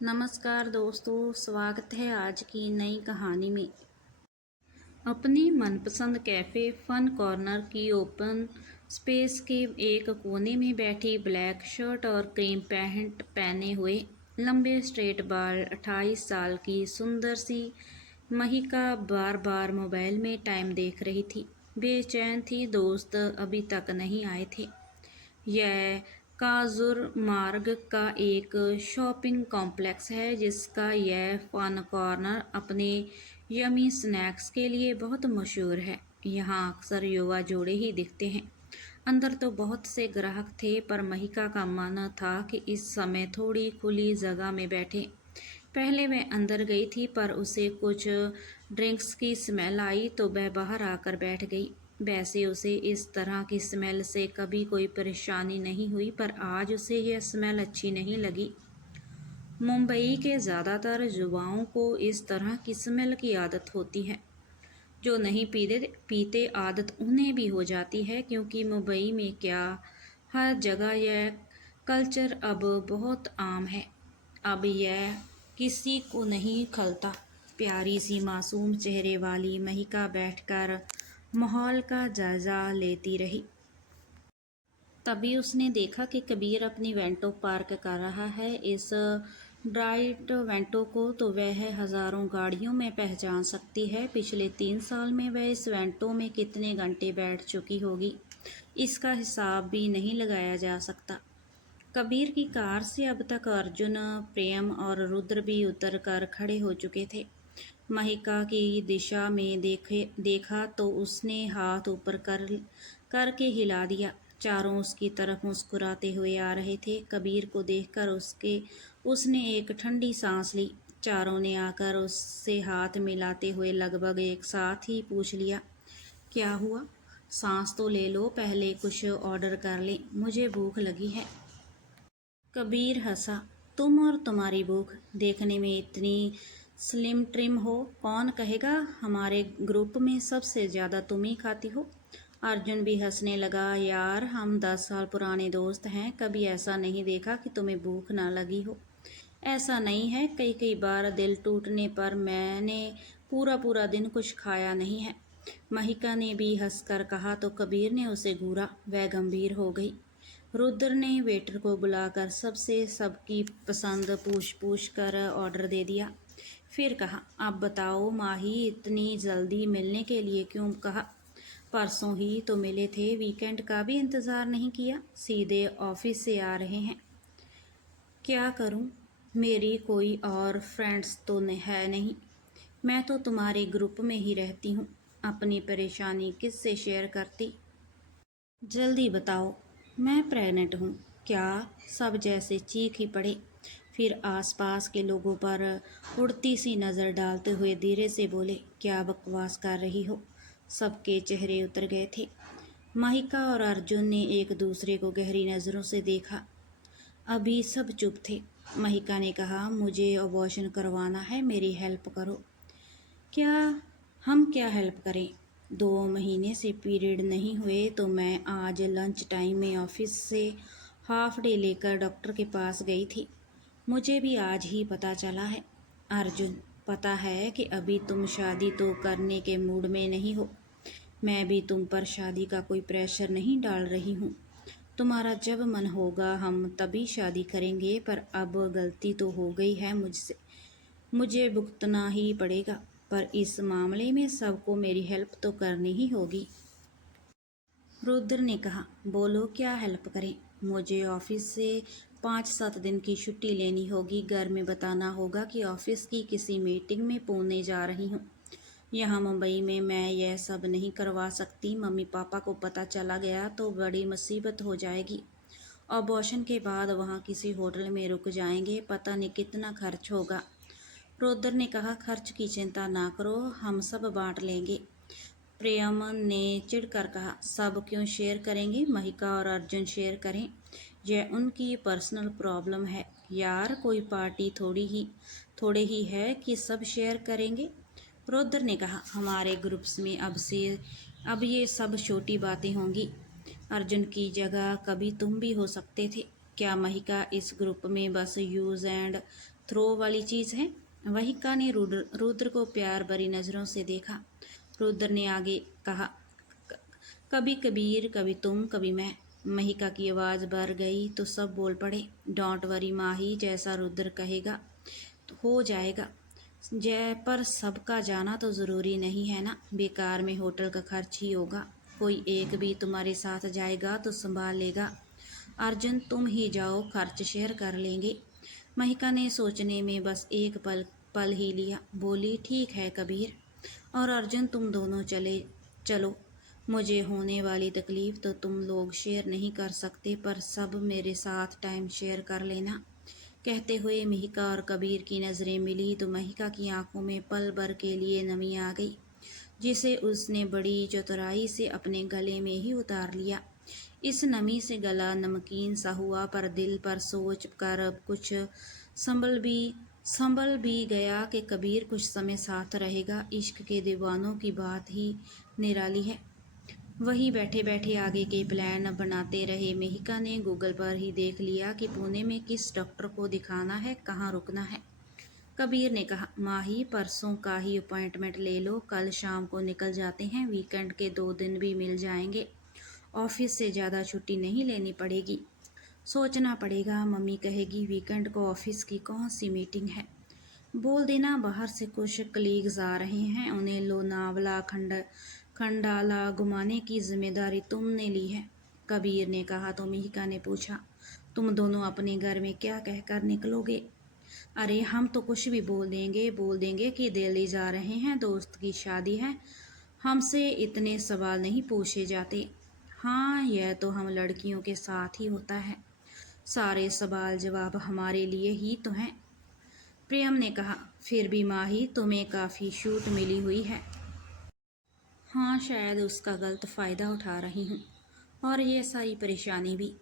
नमस्कार दोस्तों, स्वागत है आज की नई कहानी में। अपने मनपसंद कैफ़े फन कॉर्नर की ओपन स्पेस के एक कोने में बैठी, ब्लैक शर्ट और क्रीम पैंट पहने हुए, लंबे स्ट्रेट बाल 28 साल की सुंदर सी महिका बार बार मोबाइल में टाइम देख रही थी। बेचैन थी, दोस्त अभी तक नहीं आए थे। यह काजुर मार्ग का एक शॉपिंग कॉम्प्लेक्स है जिसका यह फन कॉर्नर अपने यमी स्नैक्स के लिए बहुत मशहूर है। यहाँ अक्सर युवा जोड़े ही दिखते हैं। अंदर तो बहुत से ग्राहक थे, पर महिका का मन था कि इस समय थोड़ी खुली जगह में बैठे। पहले वह अंदर गई थी, पर उसे कुछ ड्रिंक्स की स्मेल आई तो वह बाहर आकर बैठ गई। वैसे उसे इस तरह की स्मेल से कभी कोई परेशानी नहीं हुई, पर आज उसे यह स्मेल अच्छी नहीं लगी। मुंबई के ज़्यादातर युवाओं को इस तरह की स्मेल की आदत होती है। जो नहीं पीते आदत उन्हें भी हो जाती है, क्योंकि मुंबई में क्या, हर जगह यह कल्चर अब बहुत आम है। अब यह किसी को नहीं खलता। प्यारी सी मासूम चेहरे वाली महिका बैठकर माहौल का जायजा लेती रही। तभी उसने देखा कि कबीर अपनी वेंटो पार्क कर रहा है। इस ब्राइट वेंटो को तो वह हज़ारों गाड़ियों में पहचान सकती है। पिछले 3 साल में वह इस वेंटो में कितने घंटे बैठ चुकी होगी, इसका हिसाब भी नहीं लगाया जा सकता। कबीर की कार से अब तक अर्जुन, प्रेम और रुद्र भी उतर कर खड़े हो चुके थे। महिका की दिशा में देखा तो उसने हाथ ऊपर करके हिला दिया। चारों उसकी तरफ मुस्कुराते हुए आ रहे थे। कबीर को देखकर उसने एक ठंडी सांस ली। चारों ने आकर उससे हाथ मिलाते हुए लगभग एक साथ ही पूछ लिया, क्या हुआ? सांस तो ले लो, पहले कुछ ऑर्डर कर ले, मुझे भूख लगी है। कबीर हंसा, तुम और तुम्हारी भूख, देखने में इतनी स्लिम ट्रिम हो, कौन कहेगा हमारे ग्रुप में सबसे ज़्यादा तुम ही खाती हो। अर्जुन भी हंसने लगा, यार हम 10 साल पुराने दोस्त हैं, कभी ऐसा नहीं देखा कि तुम्हें भूख ना लगी हो। ऐसा नहीं है, कई कई बार दिल टूटने पर मैंने पूरा पूरा दिन कुछ खाया नहीं है। महिका ने भी हंसकर कहा तो कबीर ने उसे घूरा। वह गंभीर हो गई। रुद्र ने वेटर को बुलाकर सबसे सबकी पसंद पूछ कर ऑर्डर दे दिया। फिर कहा, अब बताओ माही, इतनी जल्दी मिलने के लिए क्यों कहा? परसों ही तो मिले थे, वीकेंड का भी इंतज़ार नहीं किया, सीधे ऑफिस से आ रहे हैं। क्या करूं, मेरी कोई और फ्रेंड्स तो है नहीं, मैं तो तुम्हारे ग्रुप में ही रहती हूँ, अपनी परेशानी किससे शेयर करती? जल्दी बताओ, मैं प्रेग्नेंट हूँ। क्या? सब जैसे चीख ही पड़े। फिर आसपास के लोगों पर उड़ती सी नज़र डालते हुए धीरे से बोले, क्या बकवास कर रही हो? सबके चेहरे उतर गए थे। महिका और अर्जुन ने एक दूसरे को गहरी नज़रों से देखा। अभी सब चुप थे। महिका ने कहा, मुझे अबॉर्शन करवाना है, मेरी हेल्प करो। क्या? हम क्या हेल्प करें? 2 महीने से पीरियड नहीं हुए तो मैं आज लंच टाइम में ऑफिस से हाफ डे लेकर डॉक्टर के पास गई थी। मुझे भी आज ही पता चला है। अर्जुन, पता है कि अभी तुम शादी तो करने के मूड में नहीं हो। मैं भी तुम पर शादी का कोई प्रेशर नहीं डाल रही हूँ। तुम्हारा जब मन होगा हम तभी शादी करेंगे, पर अब गलती तो हो गई है मुझसे, मुझे भुगतना ही पड़ेगा। पर इस मामले में सबको मेरी हेल्प तो करनी ही होगी। रुद्र ने कहा, बोलो क्या हेल्प करें? मुझे ऑफिस से 5-7 दिन की छुट्टी लेनी होगी। घर में बताना होगा कि ऑफिस की किसी मीटिंग में पुणे जा रही हूँ। यहाँ मुंबई में मैं यह सब नहीं करवा सकती। मम्मी पापा को पता चला गया तो बड़ी मुसीबत हो जाएगी। अबॉर्शन के बाद वहाँ किसी होटल में रुक जाएंगे, पता नहीं कितना खर्च होगा। रुद्र ने कहा, खर्च की चिंता ना करो, हम सब बांट लेंगे। प्रियम ने चिढ़कर कहा, सब क्यों शेयर करेंगे? महिका और अर्जुन शेयर करें, यह उनकी पर्सनल प्रॉब्लम है। यार कोई पार्टी थोड़े ही है कि सब शेयर करेंगे। रुद्र ने कहा, हमारे ग्रुप्स में अब ये सब छोटी बातें होंगी। अर्जुन की जगह कभी तुम भी हो सकते थे। क्या महिका, इस ग्रुप में बस यूज़ एंड थ्रो वाली चीज़ है। महिका ने रुद्र को प्यार भरी नज़रों से देखा। रुद्र ने आगे कहा, कभी कबीर, कभी तुम, कभी मैं। महिका की आवाज़ बढ़ गई तो सब बोल पड़े, डोंट वरी माही, जैसा रुद्र कहेगा तो हो जाएगा। जय पर सबका जाना तो ज़रूरी नहीं है ना, बेकार में होटल का खर्च ही होगा। कोई एक भी तुम्हारे साथ जाएगा तो संभाल लेगा। अर्जुन तुम ही जाओ, खर्च शेयर कर लेंगे। महिका ने सोचने में बस एक पल पल ही लिया, बोली ठीक है कबीर। और अर्जुन तुम दोनों चलो। मुझे होने वाली तकलीफ़ तो तुम लोग शेयर नहीं कर सकते, पर सब मेरे साथ टाइम शेयर कर लेना। कहते हुए महिका और कबीर की नज़रें मिली तो महिका की आंखों में पल भर के लिए नमी आ गई, जिसे उसने बड़ी चतुराई से अपने गले में ही उतार लिया। इस नमी से गला नमकीन सा हुआ, पर दिल पर सोच कर अब कुछ संभल भी गया कि कबीर कुछ समय साथ रहेगा। इश्क के दीवानों की बात ही निराली है। वहीं बैठे बैठे आगे के प्लान बनाते रहे। महिका ने गूगल पर ही देख लिया कि पुणे में किस डॉक्टर को दिखाना है, कहाँ रुकना है। कबीर ने कहा, माही परसों का ही अपॉइंटमेंट ले लो, कल शाम को निकल जाते हैं, वीकेंड के 2 दिन भी मिल जाएंगे। ऑफिस से ज़्यादा छुट्टी नहीं लेनी पड़ेगी। सोचना पड़ेगा, मम्मी कहेगी वीकेंड को ऑफिस की कौन सी मीटिंग है। बोल देना बाहर से कुछ कलीग्स आ रहे हैं, उन्हें लोनावला खंडाला घुमाने की जिम्मेदारी तुमने ली है। कबीर ने कहा तो महिका ने पूछा, तुम दोनों अपने घर में क्या कहकर निकलोगे? अरे हम तो कुछ भी बोल देंगे कि दिल्ली जा रहे हैं, दोस्त की शादी है। हमसे इतने सवाल नहीं पूछे जाते। हाँ, यह तो हम लड़कियों के साथ ही होता है, सारे सवाल जवाब हमारे लिए ही तो हैं। प्रियम ने कहा, फिर भी माही तुम्हें काफ़ी छूट मिली हुई है। हाँ, शायद उसका गलत फ़ायदा उठा रही हूँ, और ये सारी परेशानी भी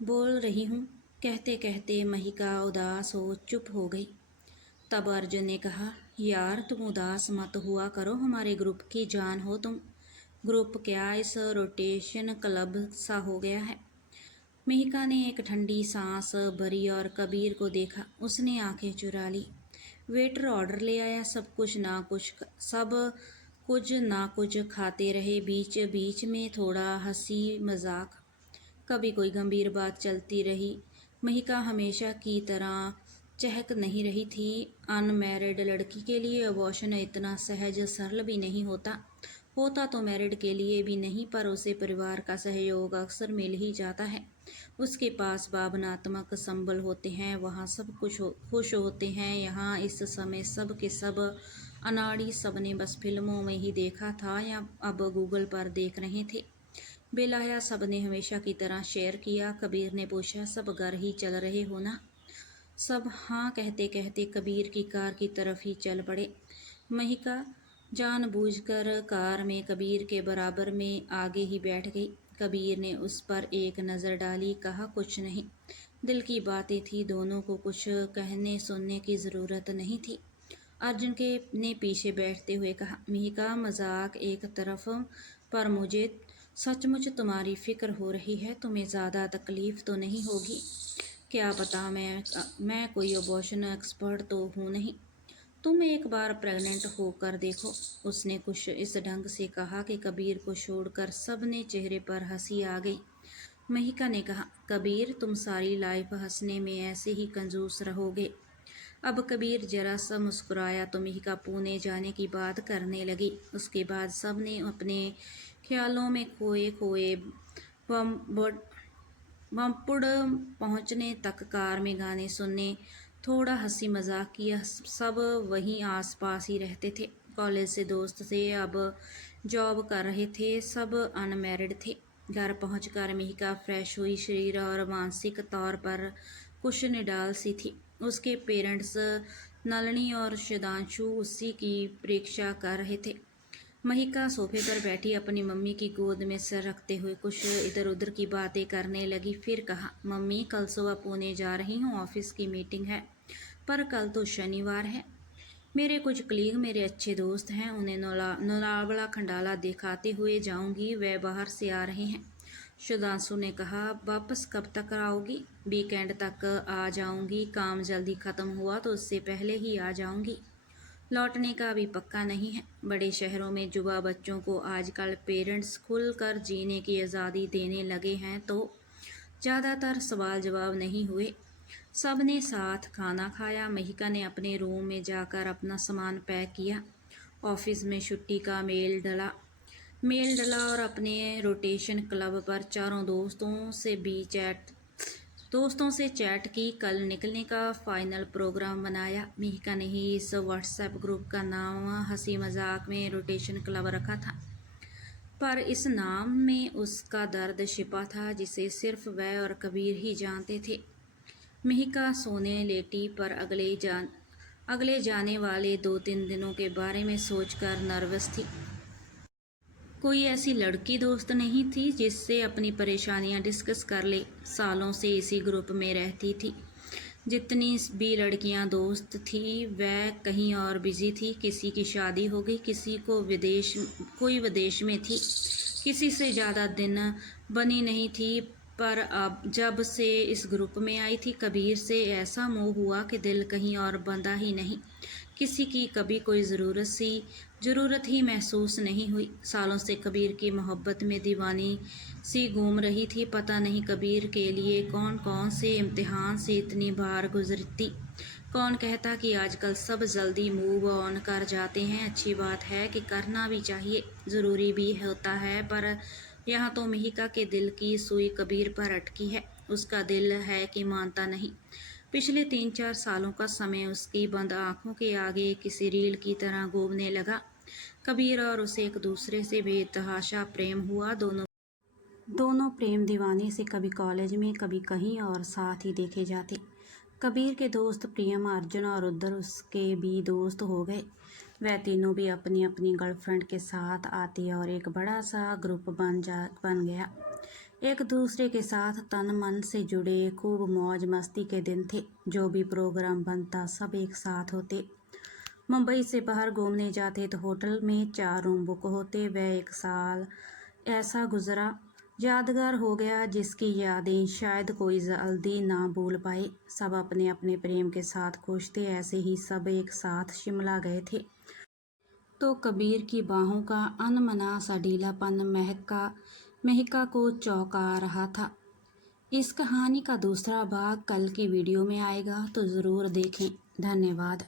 बोल रही हूँ। कहते कहते महिका उदास हो चुप हो गई। तब अर्जुन ने कहा, यार तुम उदास मत हुआ करो, हमारे ग्रुप की जान हो तुम। ग्रुप क्या, इस रोटेशन क्लब सा हो गया है। महिका ने एक ठंडी सांस भरी और कबीर को देखा। उसने आंखें चुरा ली। वेटर ऑर्डर ले आया। सब कुछ ना कुछ खाते रहे। बीच बीच में थोड़ा हंसी मजाक, कभी कोई गंभीर बात चलती रही। महिका हमेशा की तरह चहक नहीं रही थी। अनमैरिड लड़की के लिए अबॉर्शन इतना सहज सरल भी नहीं होता तो मैरिड के लिए भी नहीं, पर उसे परिवार का सहयोग अक्सर मिल ही जाता है। उसके पास भावनात्मक संबल होते हैं, वहाँ सब कुछ खुश होते हैं। यहाँ इस समय सब के सब अनाड़ी, सबने बस फिल्मों में ही देखा था या अब गूगल पर देख रहे थे। बेलाया सबने हमेशा की तरह शेयर किया। कबीर ने पूछा, सब घर ही चल रहे हो ना? सब हाँ कहते कहते कबीर की कार की तरफ ही चल पड़े। महिका जानबूझकर कार में कबीर के बराबर में आगे ही बैठ गई। कबीर ने उस पर एक नज़र डाली, कहा, कुछ नहीं, दिल की बातें थी, दोनों को कुछ कहने सुनने की ज़रूरत नहीं थी। अर्जुन के ने पीछे बैठते हुए कहा, महिका मजाक एक तरफ, पर मुझे सचमुच तुम्हारी फिक्र हो रही है। तुम्हें ज़्यादा तकलीफ़ तो नहीं होगी? क्या पता, मैं कोई अबॉर्शन एक्सपर्ट तो हूँ नहीं। तुम एक बार प्रेग्नेंट होकर देखो। उसने कुछ इस ढंग से कहा कि कबीर को छोड़कर सबने चेहरे पर हंसी आ गई। महिका ने कहा, कबीर तुम सारी लाइफ हंसने में ऐसे ही कंजूस रहोगे? अब कबीर जरा सा मुस्कुराया तो महिका पुणे जाने की बात करने लगी। उसके बाद सबने अपने ख्यालों में खोए खोए वमपुड़ पहुंचने तक कार में गाने सुनने, थोड़ा हंसी मजाक किया। सब वहीं आसपास ही रहते थे, कॉलेज से दोस्त थे, अब जॉब कर रहे थे, सब अनमैरिड थे। घर पहुंचकर महिका फ्रेश हुई, शरीर और मानसिक तौर पर कुछ निडाल सी थी। उसके पेरेंट्स नलिनी और सुधांशु उसी की परीक्षा कर रहे थे। महिका सोफे पर बैठी अपनी मम्मी की गोद में सिर रखते हुए कुछ इधर उधर की बातें करने लगी। फिर कहा, मम्मी कल सुबह पुणे जा रही हूँ, ऑफिस की मीटिंग है, पर कल तो शनिवार है। मेरे कुछ कलीग, मेरे अच्छे दोस्त हैं, उन्हें नौलावला खंडाला दिखाते हुए जाऊंगी। वह बाहर से आ रहे हैं, सुधांशु ने कहा, वापस कब तक आओगी? वीकेंड तक आ जाऊंगी, काम जल्दी ख़त्म हुआ तो उससे पहले ही आ जाऊंगी। लौटने का भी पक्का नहीं है। बड़े शहरों में युवा बच्चों को आजकल पेरेंट्स खुलकर जीने की आज़ादी देने लगे हैं, तो ज़्यादातर सवाल जवाब नहीं हुए। सब ने साथ खाना खाया। महिका ने अपने रूम में जाकर अपना सामान पैक किया। ऑफिस में छुट्टी का मेल डला और अपने रोटेशन क्लब पर चारों दोस्तों से चैट की। कल निकलने का फाइनल प्रोग्राम बनाया। मिहिका ने ही इस व्हाट्सएप ग्रुप का नाम हंसी मजाक में रोटेशन क्लब रखा था, पर इस नाम में उसका दर्द छिपा था जिसे सिर्फ वह और कबीर ही जानते थे। मिहिका सोने लेटी, पर अगले जाने वाले 2-3 दिनों के बारे में सोचकर नर्वस थी। कोई ऐसी लड़की दोस्त नहीं थी जिससे अपनी परेशानियां डिस्कस कर ले। सालों से इसी ग्रुप में रहती थी। जितनी भी लड़कियां दोस्त थी वह कहीं और बिजी थी। किसी की शादी हो गई, कोई विदेश में थी, किसी से ज़्यादा दिन बनी नहीं थी। पर अब जब से इस ग्रुप में आई थी, कबीर से ऐसा मोह हुआ कि दिल कहीं और बंधा ही नहीं। किसी की कभी कोई ज़रूरत ही महसूस नहीं हुई। सालों से कबीर की मोहब्बत में दीवानी सी घूम रही थी। पता नहीं कबीर के लिए कौन कौन से इम्तिहान से इतनी बार गुजरती। कौन कहता कि आजकल सब जल्दी मूव ऑन कर जाते हैं। अच्छी बात है कि करना भी चाहिए, ज़रूरी भी होता है, पर यहाँ तो मिहिका के दिल की सुई कबीर पर अटकी है। उसका दिल है कि मानता नहीं। पिछले 3-4 सालों का समय उसकी बंद आंखों के आगे किसी रील की तरह घूमने लगा। कबीर और उसे एक दूसरे से बेतहाशा प्रेम हुआ। दोनों प्रेम दीवाने से कभी कॉलेज में, कभी कहीं और साथ ही देखे जाते। कबीर के दोस्त प्रियम, अर्जुन और उद्धर उसके भी दोस्त हो गए। वह तीनों भी अपनी अपनी गर्लफ्रेंड के साथ आते और एक बड़ा सा ग्रुप बन गया। एक दूसरे के साथ तन मन से जुड़े। खूब मौज मस्ती के दिन थे। जो भी प्रोग्राम बनता सब एक साथ होते। मुंबई से बाहर घूमने जाते तो होटल में 4 रूम बुक होते। वह एक साल ऐसा गुजरा, यादगार हो गया, जिसकी यादें शायद कोई जल्दी ना भूल पाए। सब अपने अपने प्रेम के साथ खुश थे। ऐसे ही सब एक साथ शिमला गए थे तो कबीर की बाहों का अनमना सा ढीलापन महका को चौंका रहा था। इस कहानी का दूसरा भाग कल की वीडियो में आएगा, तो ज़रूर देखें। धन्यवाद।